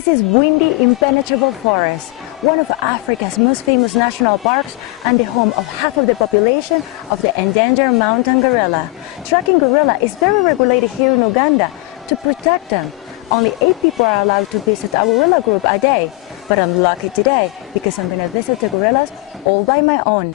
This is windy, impenetrable forest, one of Africa's most famous national parks and the home of half of the population of the endangered mountain gorilla. Tracking gorilla is very regulated here in Uganda to protect them. Only 8 people are allowed to visit a gorilla group a day, but I'm lucky today because I'm going to visit the gorillas all by my own.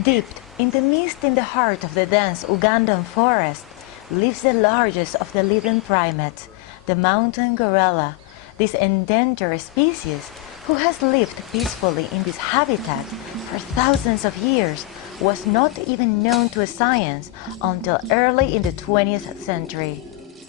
Deep in the mist in the heart of the dense Ugandan forest lives the largest of the living primates, the mountain gorilla. This endangered species, who has lived peacefully in this habitat for thousands of years, was not even known to science until early in the 20th century.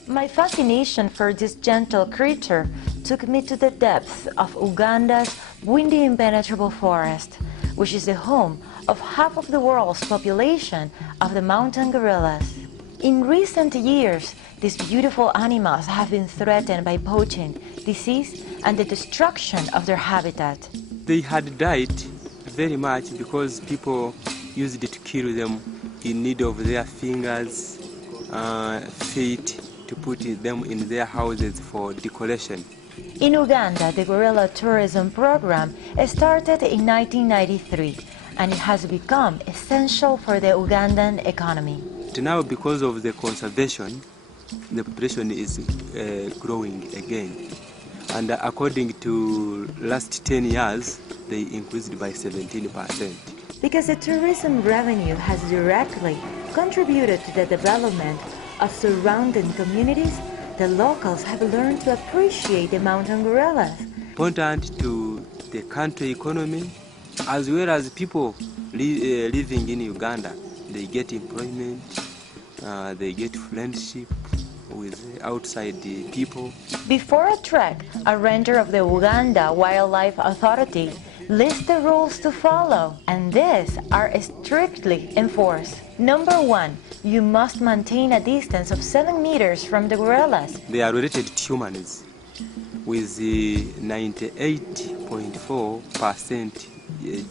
My fascination for this gentle creature took me to the depths of Uganda's windy, impenetrable forest, which is the home of half of the world's population of the mountain gorillas. In recent years, these beautiful animals have been threatened by poaching, disease, and the destruction of their habitat. They had died very much because people used it to kill them in need of their fingers, feet, to put them in their houses for decoration. In Uganda, the gorilla tourism program started in 1993, and it has become essential for the Ugandan economy. Now, because of the conservation, the population is growing again. And according to last 10 years, they increased by 17%. Because the tourism revenue has directly contributed to the development of surrounding communities, the locals have learned to appreciate the mountain gorillas. Important to the country economy, as well as people living in Uganda. They get employment, they get friendship with outside the people. Before a trek, a ranger of the Uganda Wildlife Authority lists the rules to follow, and these are strictly enforced. Number 1, you must maintain a distance of 7 meters from the gorillas. They are related to humans with 98.4%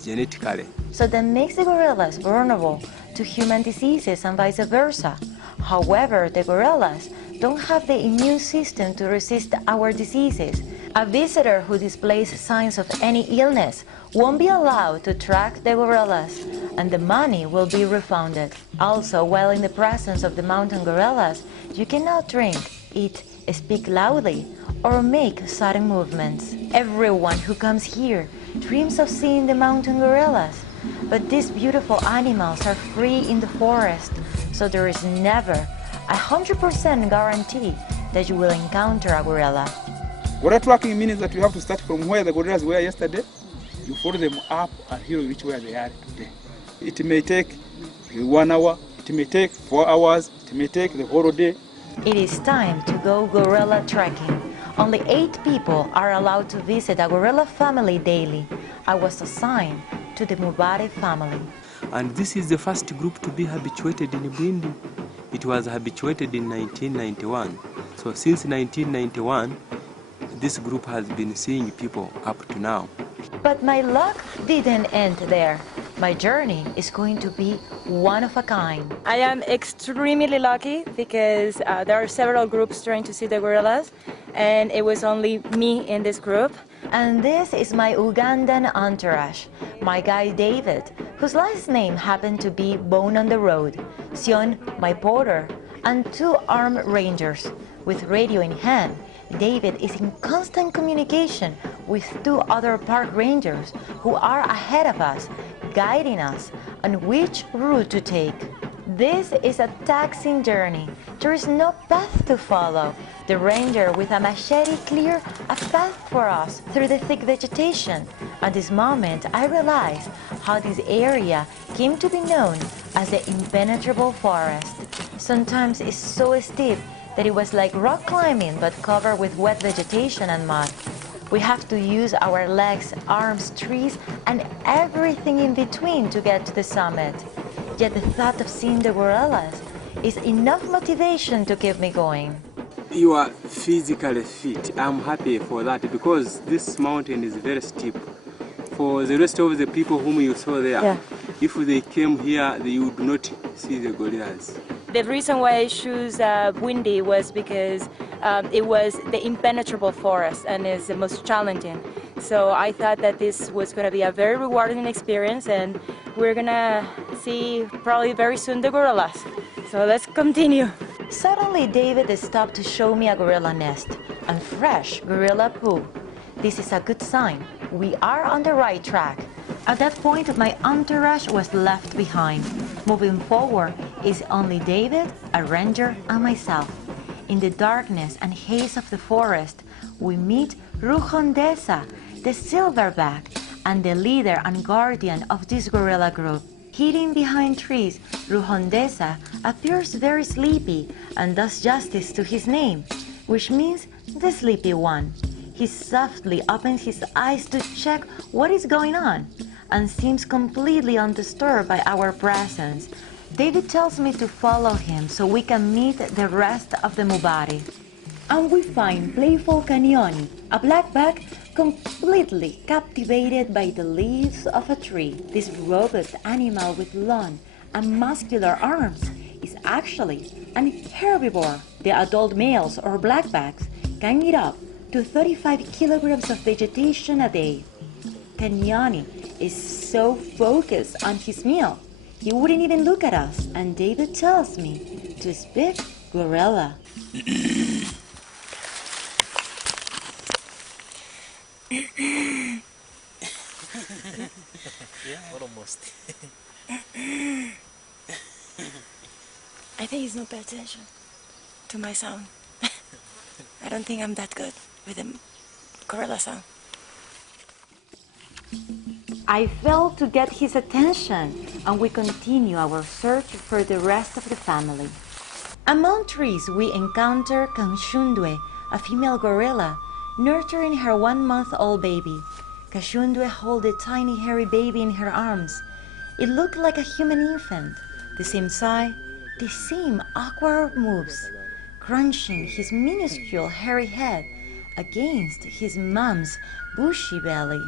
genetically. So that makes the gorillas vulnerable to human diseases and vice versa. However, the gorillas don't have the immune system to resist our diseases. A visitor who displays signs of any illness won't be allowed to track the gorillas, and the money will be refunded. Also, while in the presence of the mountain gorillas, you cannot drink, eat, speak loudly, or make sudden movements. Everyone who comes here dreams of seeing the mountain gorillas, but these beautiful animals are free in the forest, so there is never 100% guarantee that you will encounter a gorilla. Gorilla tracking means that you have to start from where the gorillas were yesterday. You follow them up until you reach where they are today. It may take 1 hour, it may take 4 hours, it may take the whole day. It is time to go gorilla trekking. Only 8 people are allowed to visit a gorilla family daily. I was assigned to the Mubare family. And this is the first group to be habituated in Burundi. It was habituated in 1991. So since 1991, this group has been seeing people up to now. But my luck didn't end there. My journey is going to be one of a kind. I am extremely lucky because there are several groups trying to see the gorillas, and it was only me in this group. And this is my Ugandan entourage. My guy David, whose last name happened to be Bone on the Road, Sion, my porter, and 2 armed rangers. With radio in hand, David is in constant communication with 2 other park rangers who are ahead of us, guiding us on which route to take. This is a taxing journey. There is no path to follow. The ranger with a machete cleared a path for us through the thick vegetation. At this moment, I realized how this area came to be known as the impenetrable forest. Sometimes it's so steep that it was like rock climbing but covered with wet vegetation and mud. We have to use our legs, arms, trees, and everything in between to get to the summit. Yet the thought of seeing the gorillas is enough motivation to keep me going. You are physically fit. I'm happy for that because this mountain is very steep. For the rest of the people whom you saw there, if they came here, they would not see the gorillas. The reason why I choose windy was because it was the impenetrable forest and is the most challenging. So I thought that this was going to be a very rewarding experience, and we're going to see probably very soon the gorillas. So let's continue. Suddenly, David stopped to show me a gorilla nest and fresh gorilla poo. This is a good sign. We are on the right track. At that point, my entourage was left behind. Moving forward is only David, a ranger, and myself. In the darkness and haze of the forest, we meet Ruhondesa, the silverback, and the leader and guardian of this gorilla group. Hiding behind trees, Ruhondesa appears very sleepy and does justice to his name, which means the sleepy one. He softly opens his eyes to check what is going on and seems completely undisturbed by our presence. David tells me to follow him so we can meet the rest of the Mubari. And we find playful Canyoni, a blackback completely captivated by the leaves of a tree. This robust animal with long and muscular arms is actually an herbivore. The adult males or blackbacks can eat up to 35 kilograms of vegetation a day. Canyoni is so focused on his meal, he wouldn't even look at us, and David tells me to speak gorilla. Yeah, almost. I think he's not paying attention to my sound. I don't think I'm that good with the gorilla sound. I failed to get his attention, and we continue our search for the rest of the family. Among trees, we encounter Kashundwe, a female gorilla, nurturing her 1-month-old baby. Kashundwe holds a tiny hairy baby in her arms. It looked like a human infant, the same size, the same awkward moves, crunching his minuscule hairy head against his mom's bushy belly.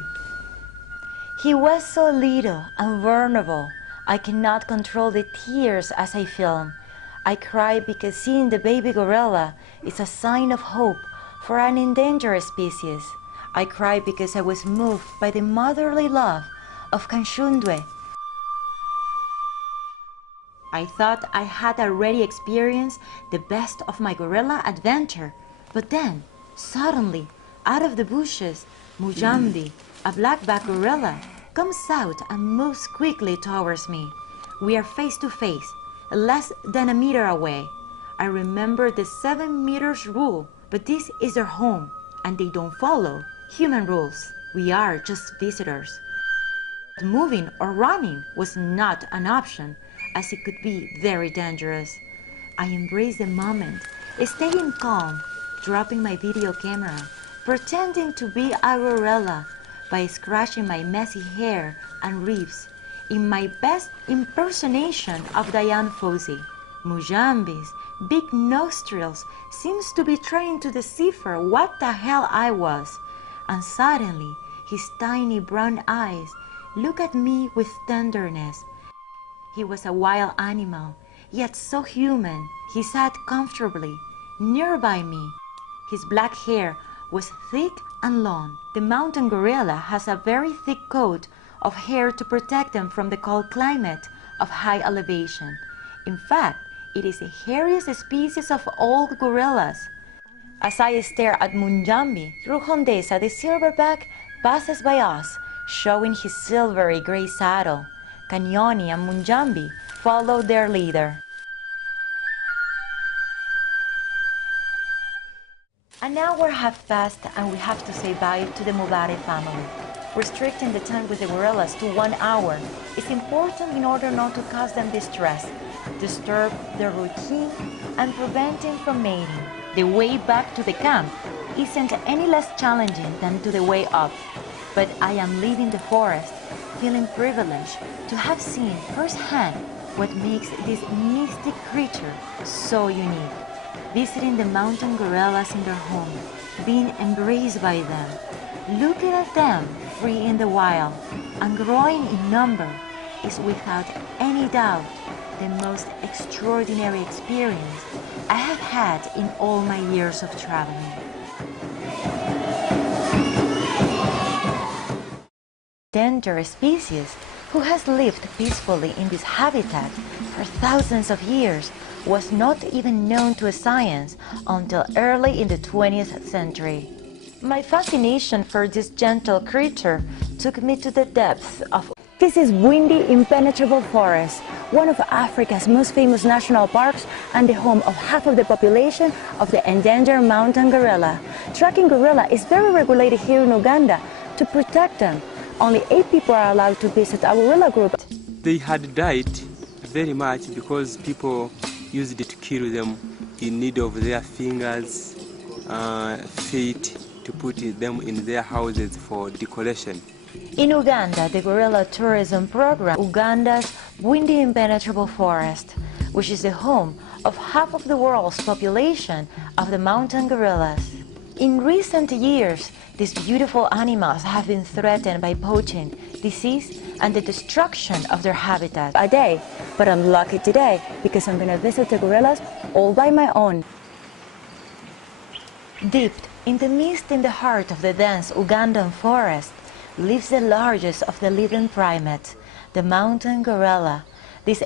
He was so little and vulnerable. I cannot control the tears as I film. I cry because seeing the baby gorilla is a sign of hope for an endangered species. I cry because I was moved by the motherly love of Kashundwe. I thought I had already experienced the best of my gorilla adventure, but then, suddenly, out of the bushes, Mujambi, a blackback gorilla, comes out and moves quickly towards me. We are face to face, less than a meter away. I remember the 7 meters rule, but this is their home, and they don't follow human rules. We are just visitors. Moving or running was not an option, as it could be very dangerous. I embraced the moment, staying calm, dropping my video camera, pretending to be a gorilla by scratching my messy hair and ribs in my best impersonation of Diane Fossey. Mujambi's big nostrils seems to be trying to decipher what the hell I was, and suddenly his tiny brown eyes look at me with tenderness. He was a wild animal, yet so human. He sat comfortably nearby me. His black hair was thick and long. The mountain gorilla has a very thick coat of hair to protect them from the cold climate of high elevation. In fact, it is the hairiest species of all gorillas. As I stare at Mujambi, Ruhondesa the silverback passes by us, showing his silvery gray saddle. Canyoni and Mujambi follow their leader. An hour has passed and we have to say bye to the Mubari family. Restricting the time with the gorillas to 1 hour is important in order not to cause them distress, disturb their routine, and prevent them from mating. The way back to the camp isn't any less challenging than to the way up, but I am leaving the forest feeling privileged to have seen firsthand what makes this mystic creature so unique. Visiting the mountain gorillas in their home, being embraced by them, looking at them free in the wild and growing in number is without any doubt the most extraordinary experience I have had in all my years of traveling. Endangered species who has lived peacefully in this habitat for thousands of years was not even known to science until early in the 20th century. My fascination for this gentle creature took me to the depths of This is windy, impenetrable forest, one of Africa's most famous national parks and the home of half of the population of the endangered mountain gorilla. Tracking gorilla is very regulated here in Uganda to protect them. Only 8 people are allowed to visit our gorilla group. They had died very much because people used it to kill them in need of their fingers, feet, to put them in their houses for decoration. In Uganda, the gorilla tourism program, Uganda's windy impenetrable forest, which is the home of half of the world's population of the mountain gorillas. In recent years, these beautiful animals have been threatened by poaching, disease, and the destruction of their habitat. A day, but I'm lucky today because I'm going to visit the gorillas all by my own. Deep in the heart of the dense Ugandan forest, lives the largest of the living primates, the mountain gorilla. This